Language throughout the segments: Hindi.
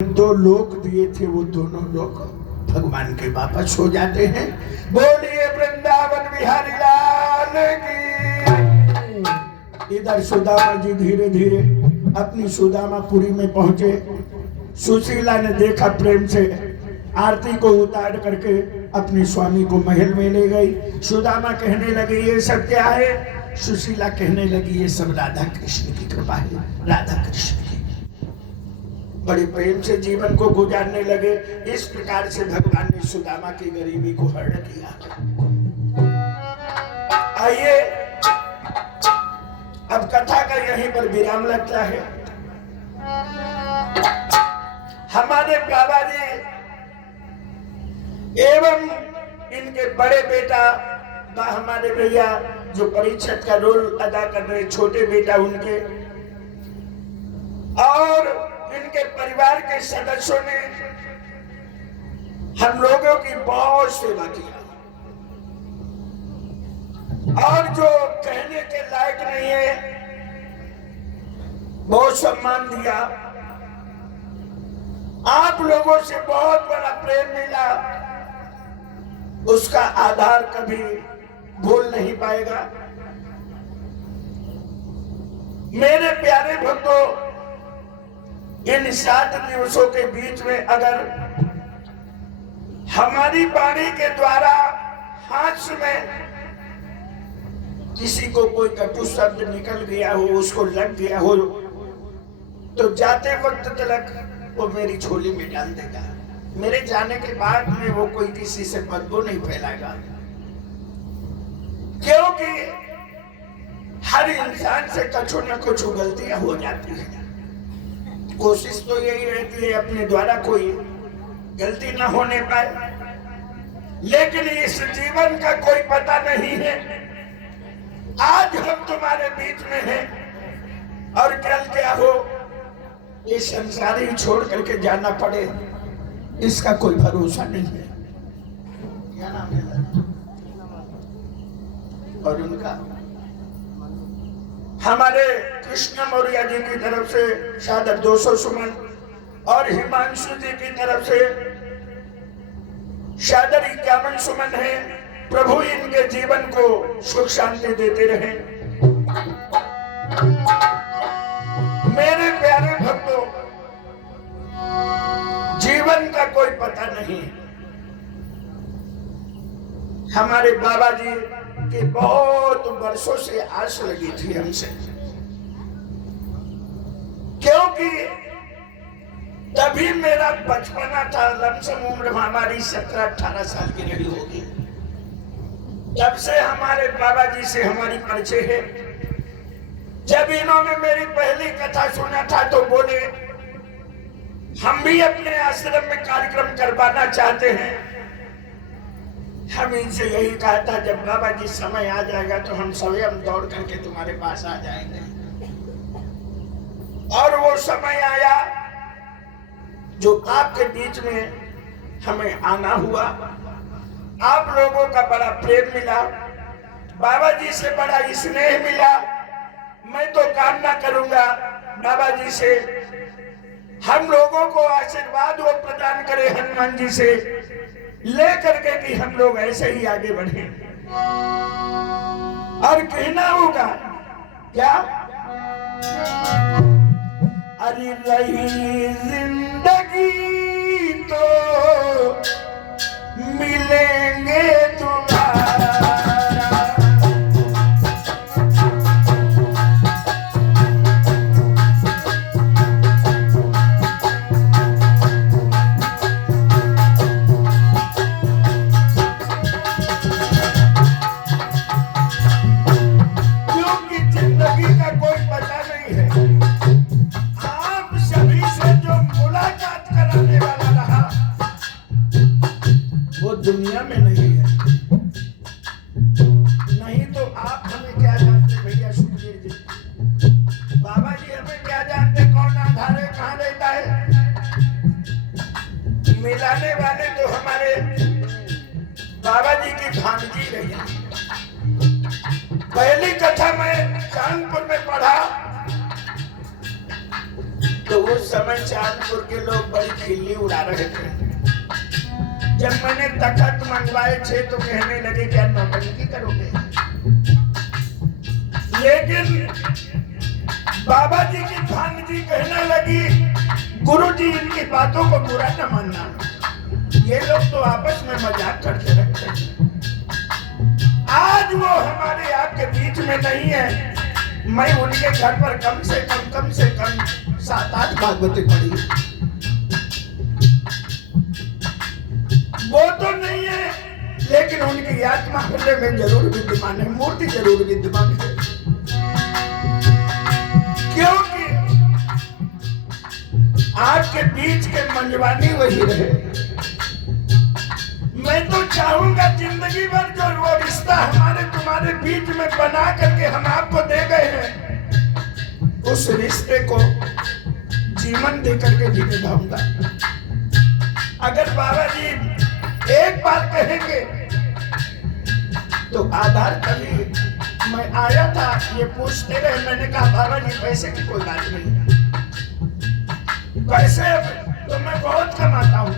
दो लोक दिए थे, वो दोनों लोग भगवान के वापस हो जाते हैं। बोलिए वृंदावन बिहारी लाल की। इधर सुदामा जी धीरे धीरे अपनी सुदामापुरी में पहुंचे। सुशीला ने देखा, प्रेम से आरती को उतार करके अपने स्वामी को महल में ले गई। सुदामा कहने लगे ये सब क्या है? सुशीला कहने लगी ये सब राधा कृष्ण की कृपा है, राधा कृष्ण की। बड़े प्रेम से जीवन को गुजारने लगे। इस प्रकार से भगवान ने सुदामा की गरीबी को हरण किया। आइए अब कथा का यहीं पर विराम लगता है। हमारे बाबा जी एवं इनके बड़े बेटा हमारे भैया जो परीक्षित का रोल अदा कर रहे, छोटे बेटा उनके और इनके परिवार के सदस्यों ने हम लोगों की बहुत सेवा किया और जो कहने के लायक नहीं है बहुत सम्मान दिया। आप लोगों से बहुत बड़ा प्रेम मिला, उसका आधार कभी भूल नहीं पाएगा। मेरे प्यारे भक्तों, इन 7 दिवसों के बीच में अगर हमारी वाणी के द्वारा हाथ में किसी को कोई कटु शब्द निकल गया हो, उसको लग गया हो, तो जाते वक्त तलक वो मेरी झोली में डाल देगा। मेरे जाने के बाद में वो कोई किसी से बदबू नहीं फैलाएगा, क्योंकि हर इंसान से कुछ न कुछ गलतियां हो जाती है। कोशिश तो यही रहती है अपने द्वारा कोई गलती ना होने पाए, लेकिन इस जीवन का कोई पता नहीं है। आज हम तुम्हारे बीच में हैं और कल क्या हो, ये संसार ही छोड़ करके जाना पड़े, इसका कोई भरोसा नहीं है। क्या नाम है? और उनका हमारे कृष्ण मौर्य जी की तरफ से सादर 200 सुमन और हिमांशु जी की तरफ से सादर 51 सुमन है। प्रभु इनके जीवन को सुख शांति देते रहे। मेरे प्यारे भक्तों, जीवन का कोई पता नहीं। हमारे बाबा जी कि बहुत वर्षों से आस लगी थी हमसे, क्योंकि तभी मेरा बचपना था। लमसम उम्र हमारी 17-18 साल की रही होगी। तब से हमारे बाबा जी से हमारी परिचय है। जब इन्होंने मेरी पहली कथा सुना था तो बोले हम भी अपने आश्रम में कार्यक्रम करवाना चाहते हैं। हम इनसे यही कहा था जब बाबा जी समय आ जाएगा तो हम स्वयं दौड़ करके तुम्हारे पास आ जाएंगे। और वो समय आया जो आपके बीच में हमें आना हुआ। आप लोगों का बड़ा प्रेम मिला, बाबा जी से बड़ा स्नेह मिला। मैं तो कामना करूंगा बाबा जी से हम लोगों को आशीर्वाद वो प्रदान करे, हनुमान जी से ले करके कि हम लोग ऐसे ही आगे बढ़े। और कहना होगा क्या, अरे रही जिंदगी तो मिलेंगे तुम्हारा। दुनिया में नहीं है, नहीं तो आप हमें क्या जानते भैया सुखबीर जी। बाबा जी हमें क्या जानते कौन आधार है, कहाँ रहता है। मिलाने वाले तो हमारे बाबा जी की भांजी रही। पहली कथा मैं कानपुर में पढ़ा तो उस समय चांदपुर के लोग बड़ी खिल्ली उड़ा रहे थे। जब मैंने तखत मंगवाए थे तो कहने लगे क्या नौटंकी करोगे। लेकिन बाबा जी की भांजी कहने लगी गुरु जी इनकी बातों को बुरा न मानना, ये लोग तो आपस में मजाक करते रहते हैं। आज वो हमारे आपके बीच में नहीं है। मैं उनके घर पर कम से कम 7-8 भागवतें पढ़ी। वो तो नहीं है, लेकिन उनकी आत्मा हृदय में जरूर विद्यमान है, मूर्ति जरूर विद्यमान है। क्योंकि आपके बीच के मंजवानी वही रहे। मैं तो चाहूंगा जिंदगी भर जो वो रिश्ता हमारे तुम्हारे बीच में बना करके हम आपको दे गए हैं, उस रिश्ते को जीवन दे करके जीने जाऊंगा। अगर बाबा जी एक बार कहेंगे तो आधार कभी मैं आया था, ये पूछते रहे, मैंने कहा बाबा जी पैसे की कोई बात नहीं, पैसे तो मैं बहुत कमाता हूँ।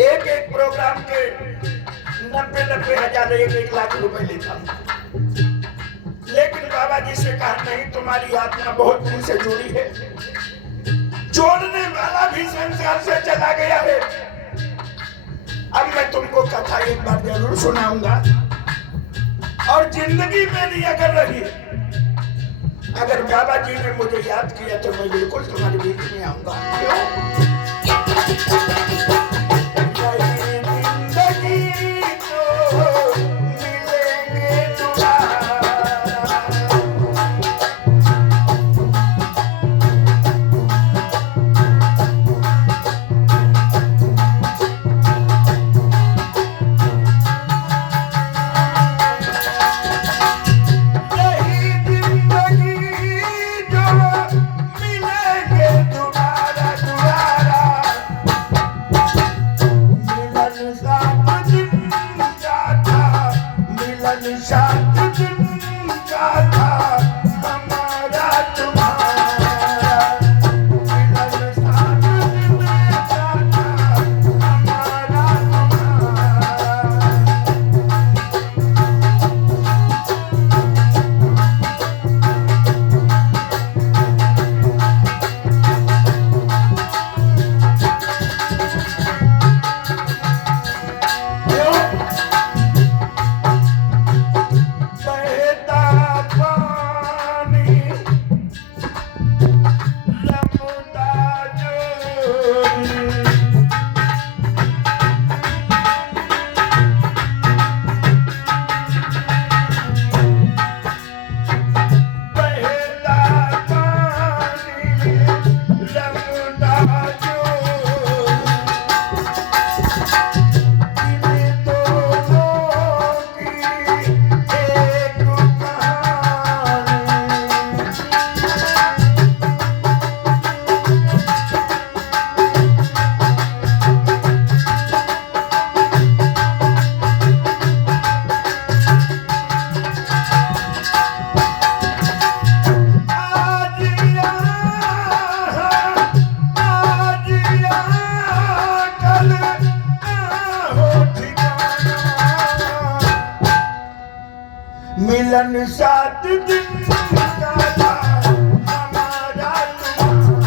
एक प्रोग्राम के 90 हजार 1 लाख रुपए लेता हूँ। लेकिन बाबा जी से कहा नहीं, तुम्हारी आत्मा बहुत दिन से जुड़ी है, जोड़ने वाला भी संसार से चला गया है। अब मैं तुमको कथा एक बार जरूर सुनाऊंगा, और जिंदगी मेरी अगर रही, अगर बाबा जी ने मुझे याद किया तो मैं बिल्कुल तुम्हारे बीच में आऊंगा। क्यों? मिलन 7 दिन का था हमारा तुम्हारा, मिलन 7 दिन का था हमारा तुम्हारा।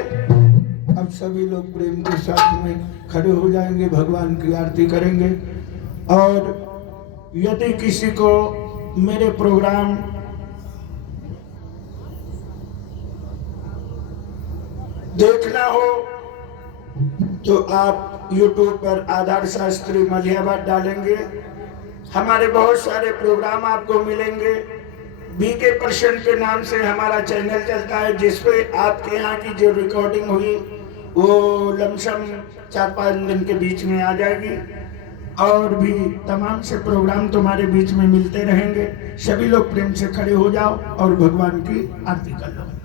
अब सभी लोग प्रेम के साथ में खड़े हो जाएंगे, भगवान की आरती करेंगे। और यदि किसी को मेरे प्रोग्राम देखना हो तो आप YouTube पर आधार शास्त्री मलियाबाद डालेंगे, हमारे बहुत सारे प्रोग्राम आपको मिलेंगे। BK प्रसन्न के नाम से हमारा चैनल चलता है, जिसपे आपके यहाँ की जो रिकॉर्डिंग हुई वो लमसम 4-5 दिन के बीच में आ जाएगी। और भी तमाम से प्रोग्राम तुम्हारे बीच में मिलते रहेंगे। सभी लोग प्रेम से खड़े हो जाओ और भगवान की आरती कर लो।